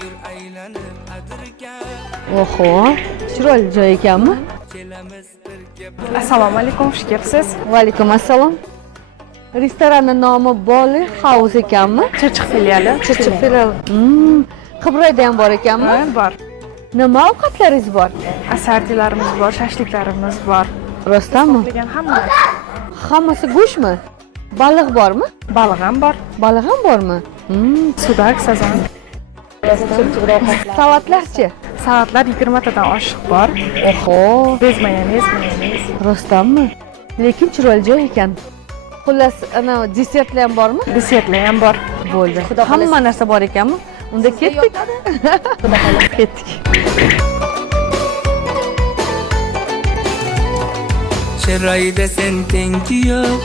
Yur aylanib adirga Oho, chiroyli joy ekanmi? kelamiz birga Assalomu alaykum, xush kelibsiz. Va alaykum assalom. Restoranning nomi Boli House ekanmi? Chirchiq filiali. Chirchiq filial. Qibrayda ham bor ekanmi? Ha, bor. Nima ovqatlaringiz bor? Asortilarimiz bor, shashliklarimiz bor. Rostdanmi? Degan hamma. Hammasi go'shtmi? Baliq bormi? Baliq ham bor. Baliq ham bormi? Sudak, sazon. Salatlarchi? Salatlar 20 tadan oshiq bor. Oho, Bez mayonez. rostdanmi? Lekin chiroyli joy ekan. Xullas, ana desertlar ham bormi? Desertlar ham bor. Bo'ldi. Hamma narsa bor ekanmi? Unda ketdik. Ketdik. chiroyda sen tengi yo'q